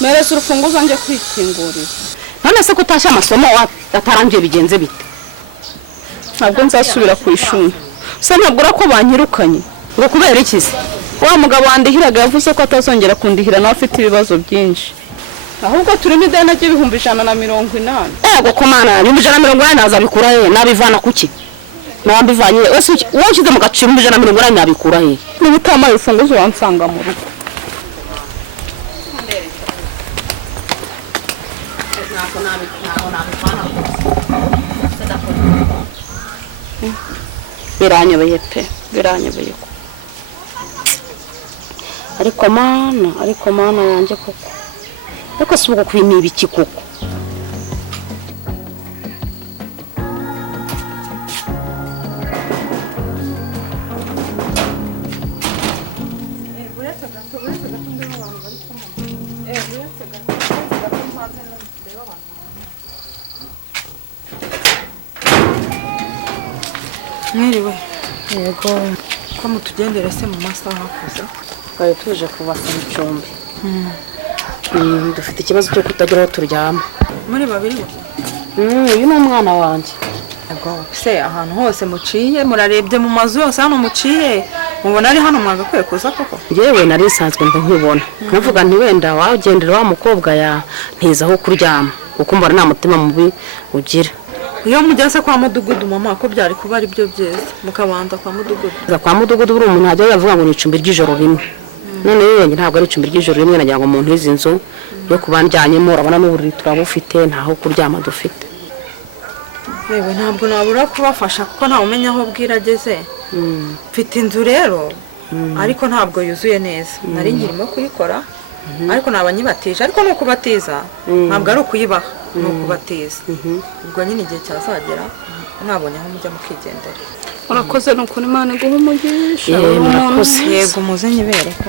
mereza urufunguzo nje kwikingurira. None se kutashya amasomo atarangiye bigenze bite? Ntabwo nzasubira ku ishuri. Se ntabwo ko banyirukanye. Ngo kubera iki se? Wa mugabo wandihiraga yavuze ko atazongera kundihira nawe afite ibibazo byinshi. Ahubwo turimo ideni ry'ibihumbi 180. Ego komana, 180 nazabikura he? Nabivana kuki? Nabivanye wese wowe ushyize mu gaciro 180 nabikura he? Niba utamaye urufunguzo wansanga mu rugo. Biranyobeye pe, biranyobeye ko. Ariko mana yanjye koko. Ariko si uko kwini ibiki koko. Mwiriwe. Yego. Ko mutugendere se mu masaha kuza. Twari tuje kubasa icumbi. Dufite ikibazo cyo kutagira aho turyama. Muri babiri? Uyu ni umwana wanjye. Yego. Se ahantu hose muciye murarebye mu mazu yose hano muciye. Mubona ari hano mwagakwiye kuza koko? Yewe nari nsanzwe nkibona. Navuga nti wenda wagendera wa mukobwa ya ntiza aho kuryama. Kuko mbona nta mutima mubi ugira. Iyo mujyase kwa mudugudu mama ko byari kuba ari byo byiza mukabanza kwa mudugudu. Kwa mudugudu buri umuntu hajya yavuga ngo ni icumbi ry'ijoro rimwe. None yewe ntabwo ari icumbi ry'ijoro rimwe nagira ngo umuntu izi nzu yo kubanjyanyemo urabona n'uburiri turabufite ntaho kuryama dufite. Yewe ntabwo nabura kubafasha kuko nta umenya aho bwirageze. Mfite inzu rero ariko ntabwo yuzuye neza. Nari ngirimo kuyikora ariko nabanyibatije ariko no kubatiza ntabwo ari ukuyibaha no kubatiza. Ubwo nyine igihe cyazagera nabonye aho mujya mukigendera. Urakoze nuko Imana iguha umugisha. Yego muze nyibereka.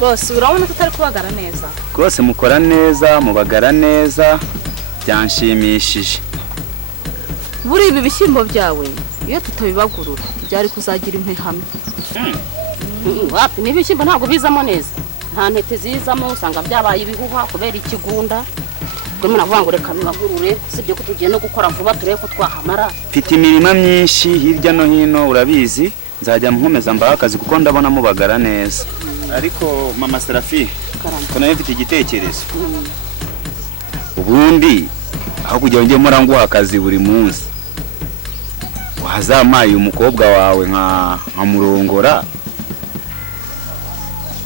Bose urabona tutari kubagara neza. Rwose mukora neza, mubagara neza, byanshimishije. Buri ibi bishyimbo byawe iyo tutabibagurura byari kuzagira impehame. Wapi n'ibishyimbo ntabwo bizamo neza. Nta ntete zizamo usanga byabaye ibihuha kubera ikigunda. Ubwo mwana vuga ngo reka bibagurure sibyo ko tugiye no gukora vuba turebe ko twahamara. Mfite imirima myinshi hirya no hino urabizi, nzajya nkomeza mbaha akazi kuko ndabona mubagara neza. Ariko mama Serafi ko nawe mfite igitekerezo. Ubundi aho kujya ngiye muranguha akazi buri munsi wazamaye umukobwa wawe nka murongora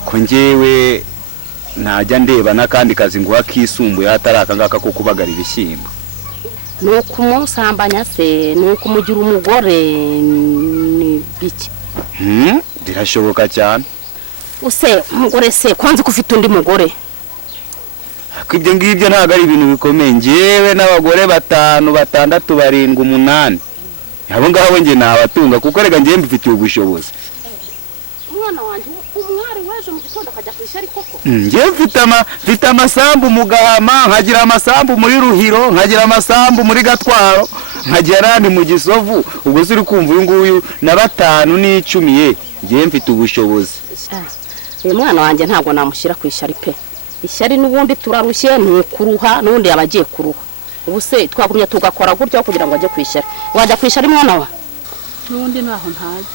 ko ngewe najya ndeba n'akandi kazi nguha kisumbuye hataraka ngaka ko kubagara ibishyimbo. Nuko umusambanya se nuko umugira umugore ni biki? Birashoboka cyane. Use umugore se kwanze kufite undi mugore? Ibyo ngibyo ntago ari ibintu bikomeye. Ngewe n'abagore 5 6 7 8 abo ngabo nge nabatunga kuko rega ngiye mbifitiye ubushobozi. Umwana wanjye umwari weje mu gitondo akajya kwishari koko. Nge mfite amasambu mu Gahama, nkagira amasambu muri Ruhiro, nkagira amasambu muri Gatwaro, nkagira ni mu Gisovu. Ubwo ziri kumva uyu nguyu na 5 n'10 ye nge mfite ubushobozi. Uyu mwana wanjye ntabwo namushyira ku ishari pe. Ishyari n'ubundi turarushye ni kuruha n'undi yabagiye kuruha. Ubu se twagumye tugakora gutyo kugira ngo ajye kwishara. Wajya kwishara mwana wa? N'undi naho ntaje.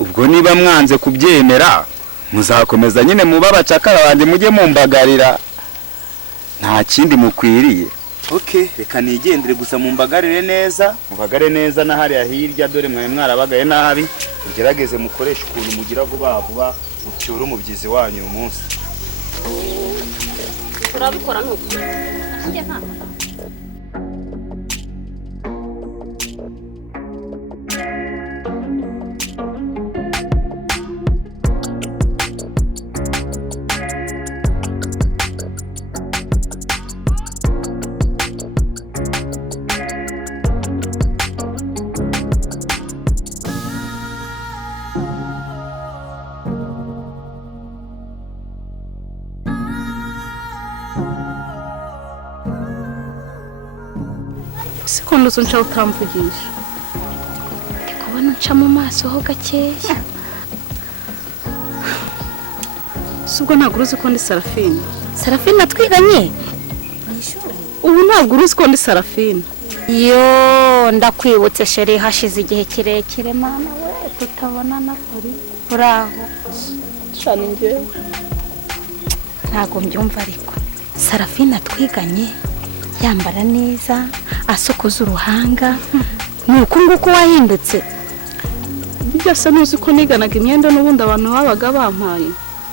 Ubwo niba mwanze kubyemera muzakomeza nyine muba bacakara banje mujye mumbagarira. Nta kindi mukwiriye. Okay, reka nigendere gusa mumbagarire neza, mubagare neza na hariya hirya dore mwaye mwarabagaye nabi. Ugerageze mukoresha ukuntu mugira vuba vuba mucyura umubyizi wanyu uyu munsi. Turabikora nuko. Njye nta. ubundi uzunca utamvugisha ndikubona nca mu maso ho gakeya subwo ntabwo uruzi ko ndi Sarafina Sarafina twiganye ubu ntabwo uruzi ko ndi Sarafina yo ndakwibutse sheri hashize igihe kirekire mama we tutabonana kuri uraho cyane njyewe ntago mbyumva ariko Sarafina twiganye yambara neza asokoza uruhanga nuko nguko wahindutse byose nuzi ko niganaga imyenda n'ubundi abantu babaga bampaye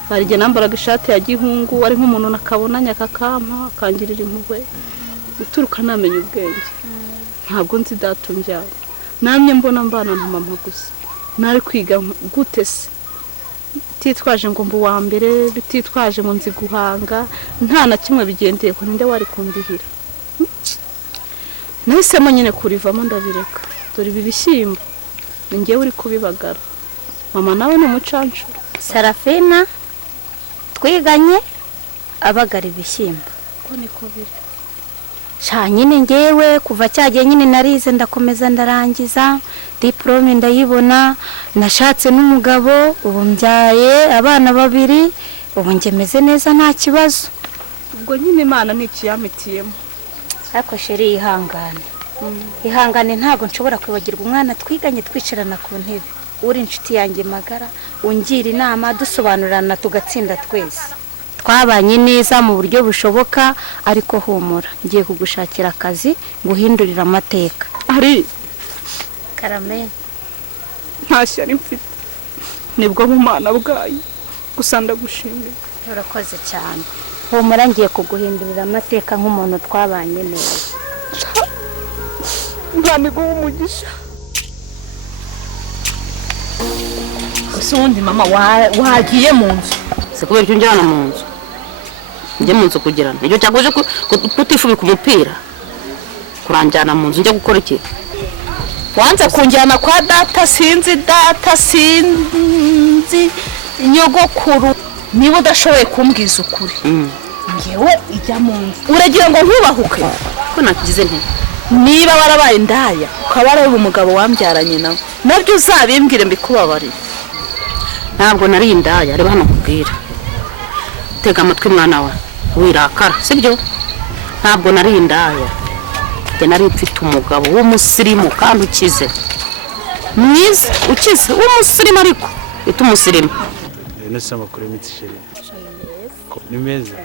barige nambaraga ishati ya gihungu ari nk'umuntu nakabonanya akakampa akangirira impuhwe uturuka namenye ubwenge ntabwo nzi datumbyara namye mbona mbana na mama gusa nari kwiga gute se titwaje ngo mbu wa mbere bititwaje mu nzi guhanga nta na kimwe bigendeye ko ninde wari kumbihira nahisemo nyine kurivamo ndabireka dore ibi bishyimbo ni njyewe uri kubibagara mama nawe ni umucancuro Sarafina twiganye abagara ibishyimbo ko niko biri sha nyine ngewe kuva cyagiye nyine narize ndakomeza ndarangiza diplome ndayibona nashatse n'umugabo ubu mbyaye abana 2 ubu ngemeze neza nta kibazo ubwo nyine Imana ntikiyamitiyemo ariko sheri ihangane ntago nshobora kwibagirwa umwana twiganye twicarana ku ntebe uri inshuti yanjye magara ungira inama dusobanurana tugatsinda twese twabanye neza mu buryo bushoboka ariko humura ngiye kugushakira akazi nguhindurira amateka ari karame ntashya ari mfite nibwo mu Mana bwayo gusa ndagushimira urakoze cyane humura ngiye kuguhindurira amateka nk'umuntu twabanye neza ntabwo umugisha usundi mama wagiye mu nzu sikubera cyo njyana mu nzu njye mu nzu kugirana icyo cyaguje kutifubika umupira kuranjyana mu nzu njya gukora iki wanze kunjyana kwa data sinzi nyogokuru niba udashoboye kumbwiza ukuri ngewe ijya mu nzu uragira ngo nkubahuke ko nakigize nte niba warabaye indaya ukaba ari umugabo wambyaranye nawe nabyo uzabimbwire mbikubabarire ntabwo nari indaya reba hano kubwira tega amatwi mwana wa wirakara sibyo ntabwo nari indaya njye nari mfite umugabo w'umusirimu kandi ukize mwiza ukize w'umusirimu ariko bita umusirimu nese amakuru y'imitsi sheri ni meza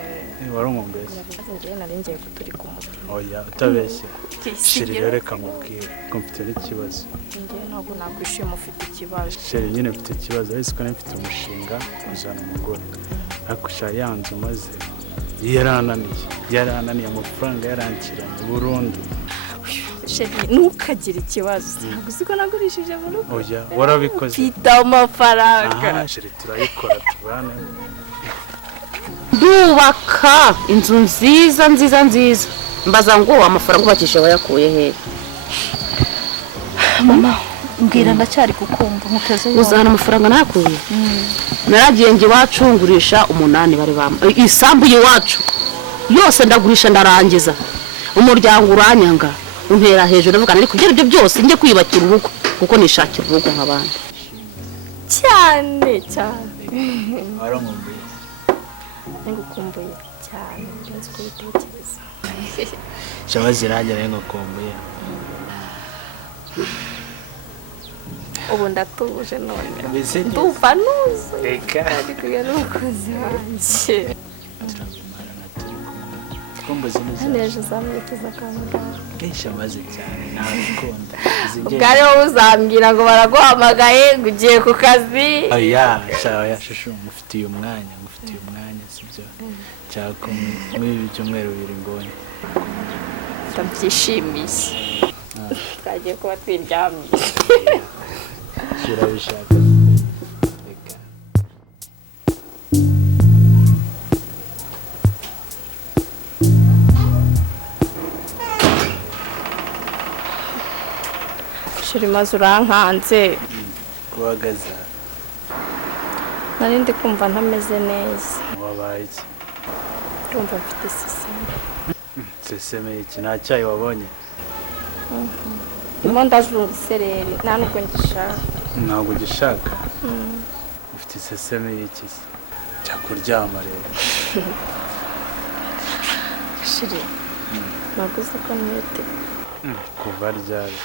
warongombeza ngiye nari ngiye kuturi ku mutima oya utabeshye sheri reka nkubwire ko mfite n'ikibazo ngiye ntabwo nakwishima ufite ikibazo sheri nyine mfite ikibazo ariko ko mfite umushinga kuzana umugore ariko sha yanze maze yarananiye amafaranga yarankiranye burundu sheri ntukagire ikibazo ntabwo uzi ko nagurishije mu rugo oya warabikoze mfite amafaranga sheri turayikora tubane ndubaka inzu nziza mbaza ngo amafaranga ubakishe wayakuye he mama mbwira ndacyari kukumva muteze uzana amafaranga nakuye naragiye nge wacungurisha 8 bari bamba isambu yiwacu yose ndagurisha ndarangiza umuryango uranyanga untera hejuru ndavuga ariko ibyo byose nge kwibakira urugo kuko nishakira urugo nk'abandi cyane warongombeza ngukumbuye cyane nzi ko bitekereza shabazi ragera ngukumbuye ubu ndatuje none ndumva nuze reka ari kuya n'umukozi wanjye kumbuze neza neje zamwikiza kwa muganga shabazi cyane nabikunda ubwari wowe uzambwira ngo baraguhamagaye ngo ugiye ku kazi oya shushu mufitiye umwanya sibyo cyako muri ibyumweru 2 mbonye ndabyishimiye twagiye kuba twiryamiye kirabishaka reka shuri maze urankanze kuhagaza nari ndi kumva ntameze neza wabaye iki ndumva mfite iseseme seseme iki nta cyayi wabonye ndimo ndazunga isereri nta nubwo ngishaka. Ntabwo ugishaka? Ufite iseseme y'iki se? Jya kuryama rero. Shiri naguze ko mwete Kuva ryari?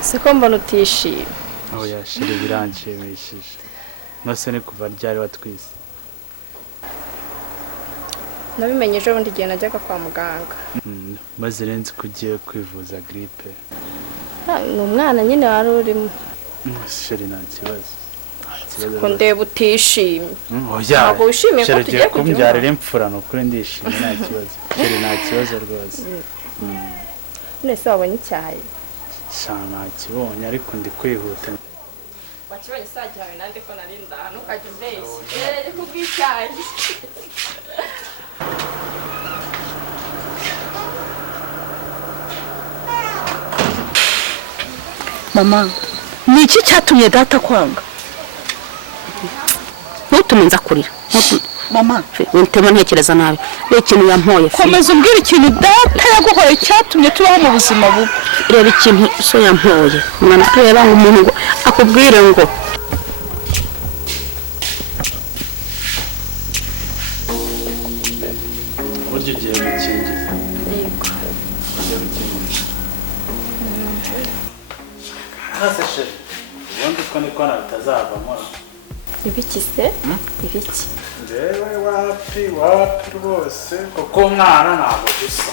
siko mbona utishimye. Oya Shiri biranshimishije. Nose ni kuva ryari watwise? Nabimenye ejo bundi igihe najyaga kwa muganga. Maze renzi ko ugiye kwivuza gripe. Ni umwana nyine wari urimo. Shiri nta kibazo. Ko ndeba utishimye. Oya. Ntabwo wishimiye ko tugiye kumbyarira imfura no kuri ndishimye nta kibazo. Shiri nta kibazo rwose. Nese wabonye icyayi? Nta kibonye ariko ndi kwihuta. Wakibonye saa cyawe nande ko nari ndahano ukajya umbeshya. Rero kubw'icyayi. Mama, ni iki cyatumye data kwanga? Ntutume nza kurira. Mama, wintema ntekereza nabi. Reba ikintu yampoye. Komeza umbwira ikintu data yaguhoye cyatumye tubaho mu buzima bubi. Reba ikintu so yampoye. Mwana reba ngo umuntu ngo akubwire ngo buryo ugiye gukingiza. Yego. Ugiye gukingiza. Hase Shiri. Ubundi ko niko bitazavamo. Ibiki se? Ibiki? Ndewe wapi rwose kuko umwana ntabwo gusa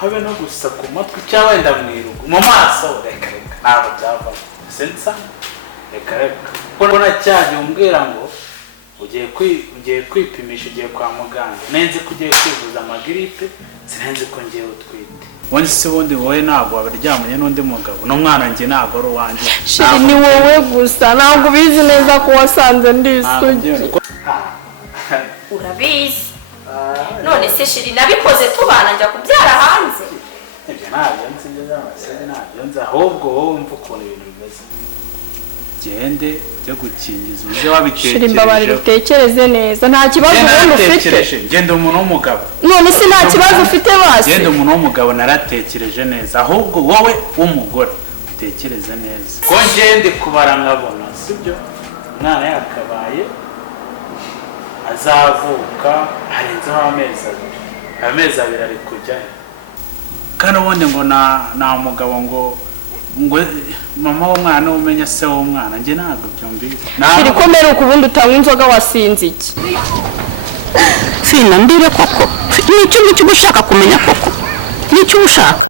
habe no gusa ku matwi cyangwa wenda mwirugo mu maso reka ntabwo byavamo sensa reka kuko nacyajya umbwira ngo ugiye kwipimisha ugiye kwa muganga nenze ko ugiye kwivuza amagiripe sinenze ko ngiye utwite wonse se ubundi wowe ntabwo wabiryamanye n'undi mugabo n'umwana njye ntabwo ari uwanjye. Shiri ni wowe gusa ntabwo ubizi neza ko wasanze ndisugi. Urabizi none se Shiri nabikoze tubana njya kubyara hanze. Ibyo ntabyo nzi ahubwo wowe umva ukuntu ibintu bimeze. Gende byo gukingiza uze wabitekereje. Shiri mbabarira utekereze neza nta kibazo ubundi ufite. Genda umuntu w'umugabo. None se nta kibazo ufite basi. Genda umuntu w'umugabo naratekereje neza ahubwo wowe w'umugore utekereze neza. Ko ngende kubara nkabona sibyo umwana yakabaye azavuka harenzeho amezi abiri ari kujya kandi ubundi ngo nta mugabo ngo mama w'umwana umenya se w'umwana njye ntabwo byumvise. Shiri komera ukubundi utanywa inzoga wasinze iki? Fina mbire koko. Nicyo ushaka kumenya koko. Nicyo ushaka.